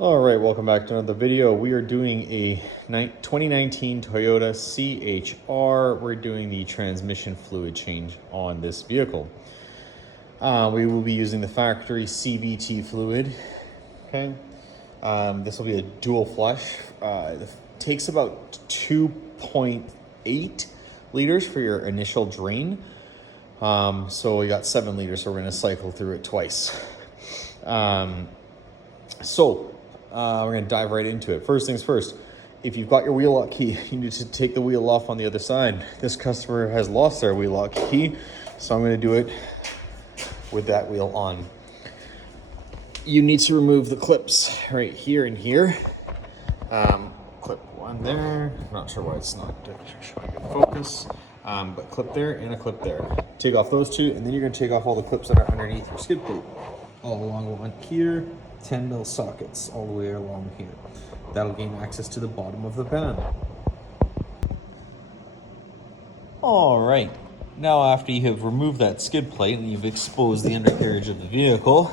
All right, welcome back to another video. We are doing a 2019 Toyota CHR. We're doing the transmission fluid change on this vehicle. We will be using the factory CVT fluid. Okay, this will be a dual flush. It takes about 2.8 liters for your initial drain. So we got 7 liters, so we're going to cycle through it twice. We're going to dive right into it. First things first, if you've got your wheel lock key, you need to take the wheel off on the other side. This customer has lost their wheel lock key, so I'm going to do it with that wheel on. You need to remove the clips right here and here. Clip one there. I'm not sure why it's not showing in focus, but clip there and a clip there. Take off those two, and then you're going to take off all the clips that are underneath your skid plate. All along one here. 10 mil sockets all the way along here. That'll gain access to the bottom of the pan. All right, now after you have removed that skid plate and you've exposed the undercarriage of the vehicle,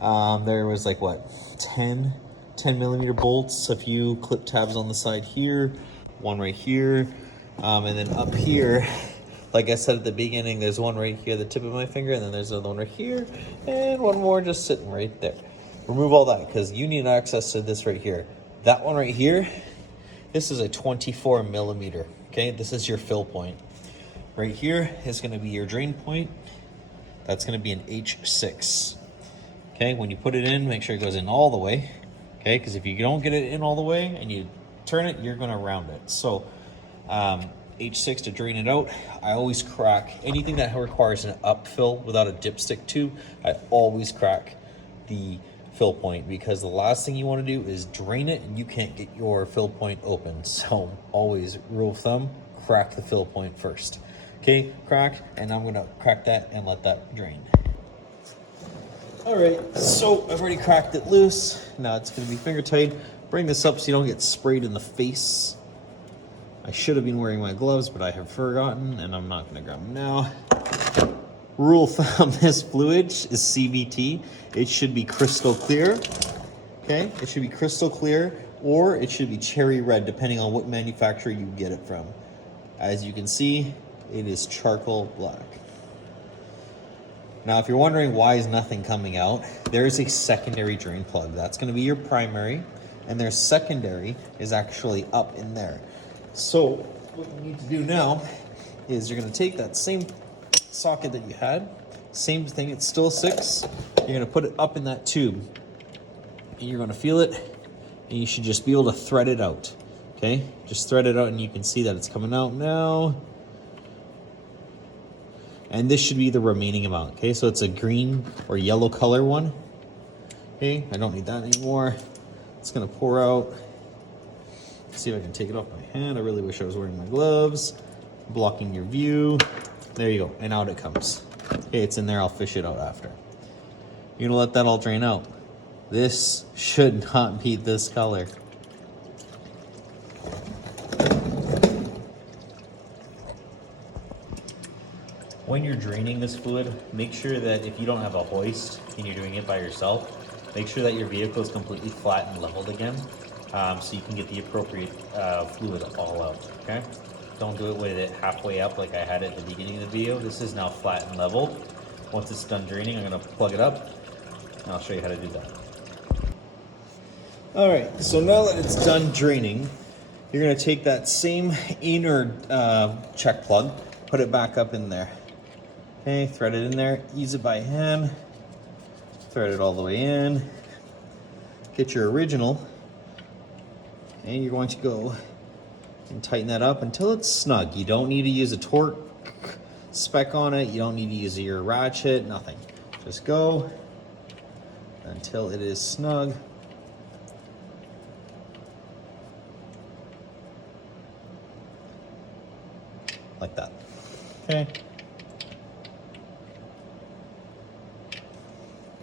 there was like what, 10 millimeter bolts, a few clip tabs on the side here, one right here, and then up here, like I said at the beginning, there's one right here, the tip of my finger, and then there's another one right here, and one more just sitting right there. Remove all that because you need access to this right here. That one right here, this is a 24 millimeter, okay? This is your fill point. Right here is gonna be your drain point. That's gonna be an H6, okay? When you put it in, make sure it goes in all the way, okay? Because if you don't get it in all the way and you turn it, you're gonna round it. So H6 to drain it out. I always crack anything that requires an upfill without a dipstick tube. I always crack the fill point because the last thing you want to do is drain it and you can't get your fill point open. So always, rule of thumb, crack the fill point first. Okay, crack, and I'm gonna crack that and let that drain. All right, so I've already cracked it loose. Now it's gonna be finger tight. Bring this up so you don't get sprayed in the face. I should have been wearing my gloves, but I have forgotten, and I'm not gonna grab them now. Rule of thumb, this fluid is CVT. It should be crystal clear, okay? It should be crystal clear, or it should be cherry red, depending on what manufacturer you get it from. As you can see, it is charcoal black. Now, if you're wondering why is nothing coming out, there is a secondary drain plug. That's gonna be your primary, and their secondary is actually up in there. So what you need to do now is you're gonna take that same socket that you had, same thing, it's still 6. You're gonna put it up in that tube and you're gonna feel it, and you should just be able to thread it out. Okay, just thread it out and you can see that it's coming out now. And this should be the remaining amount. Okay, so it's a green or yellow color one. Okay, I don't need that anymore. It's gonna pour out. Let's see if I can take it off my hand. I really wish I was wearing my gloves. Blocking your view. There you go, and out it comes. Okay, it's in there, I'll fish it out after. You're gonna let that all drain out. This should not be this color. When you're draining this fluid, make sure that if you don't have a hoist and you're doing it by yourself, make sure that your vehicle is completely flat and leveled again, so you can get the appropriate fluid all out, okay? Don't do it with it halfway up like I had at the beginning of the video. This is now flat and leveled. Once it's done draining, I'm gonna plug it up and I'll show you how to do that. All right, so now that it's done draining, you're gonna take that same inner check plug, put it back up in there. Okay, thread it in there, ease it by hand, thread it all the way in, get your original, and you're going to go and tighten that up until it's snug. You don't need to use a torque spec on it. You don't need to use your ratchet, nothing. Just go until it is snug. Like that, okay?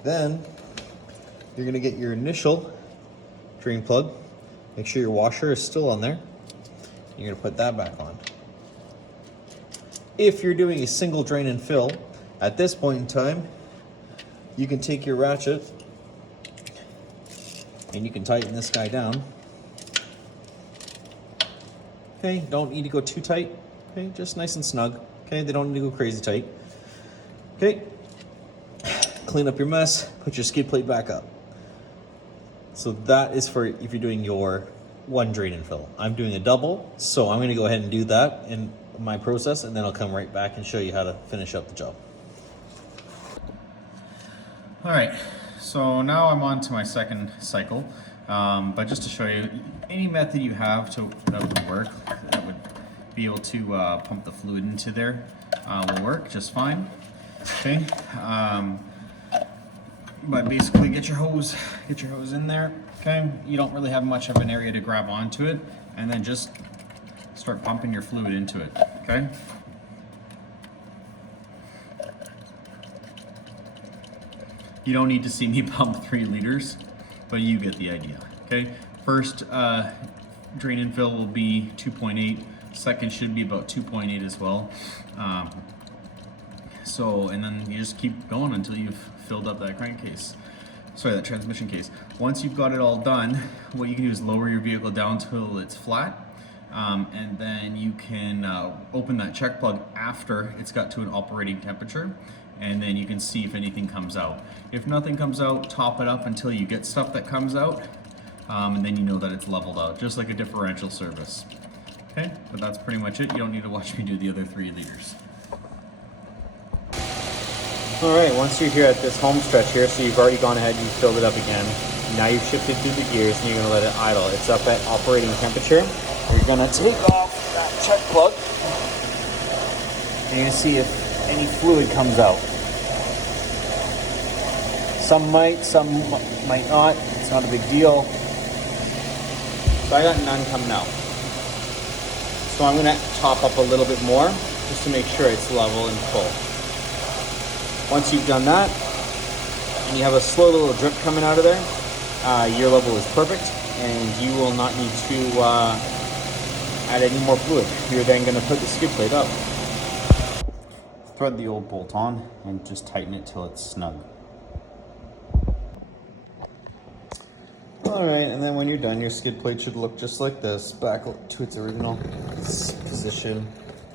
Then you're gonna get your initial drain plug. Make sure your washer is still on there. You're gonna put that back on. If you're doing a single drain and fill, at this point in time, you can take your ratchet And you can tighten this guy down. Okay, don't need to go too tight. Okay, just nice and snug. Okay, they don't need to go crazy tight. Okay, clean up your mess, put your skid plate back up. So that is for if you're doing your one drain and fill. I'm doing a double, so I'm gonna go ahead and do that in my process, and then I'll come right back and show you how to finish up the job. All right, so now I'm on to my second cycle, but just to show you, any method you have that would work, that would be able to pump the fluid into there will work just fine. Okay, but basically get your hose in there. Okay, you don't really have much of an area to grab onto it, and then just start pumping your fluid into it. Okay. You don't need to see me pump 3 liters, but you get the idea. Okay. First drain and fill will be 2.8. Second should be about 2.8 as well. And then you just keep going until you've filled up that crankcase. Sorry, that transmission case. Once you've got it all done, what you can do is lower your vehicle down till it's flat. And then you can open that check plug after it's got to an operating temperature, and then you can see if anything comes out. If nothing comes out, top it up until you get stuff that comes out, and then you know that it's leveled out, just like a differential service. Okay, but that's pretty much it. You don't need to watch me do the other 3 liters. All right, once you're here at this home stretch here, so you've already gone ahead, you've filled it up again. Now you've shifted through the gears and you're gonna let it idle. It's up at operating temperature. You're gonna take off that check plug and you're gonna see if any fluid comes out. Some might, some might not. It's not a big deal. So I got none coming out. So I'm gonna top up a little bit more just to make sure it's level and full. Once you've done that, and you have a slow little drip coming out of there, your level is perfect, and you will not need to add any more fluid. You're then going to put the skid plate up. Thread the old bolt on and just tighten it till it's snug. All right, and then when you're done, your skid plate should look just like this, back to its original position,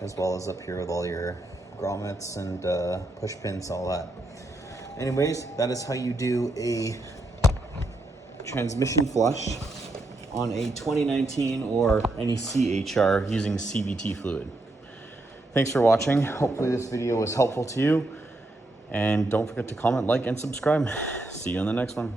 as well as up here with all your grommets and push pins, all that. Anyways, that is how you do a transmission flush on a 2019 or any CHR using CVT fluid. Thanks for watching. Hopefully this video was helpful to you, and don't forget to comment, like, and subscribe. See you in the next one.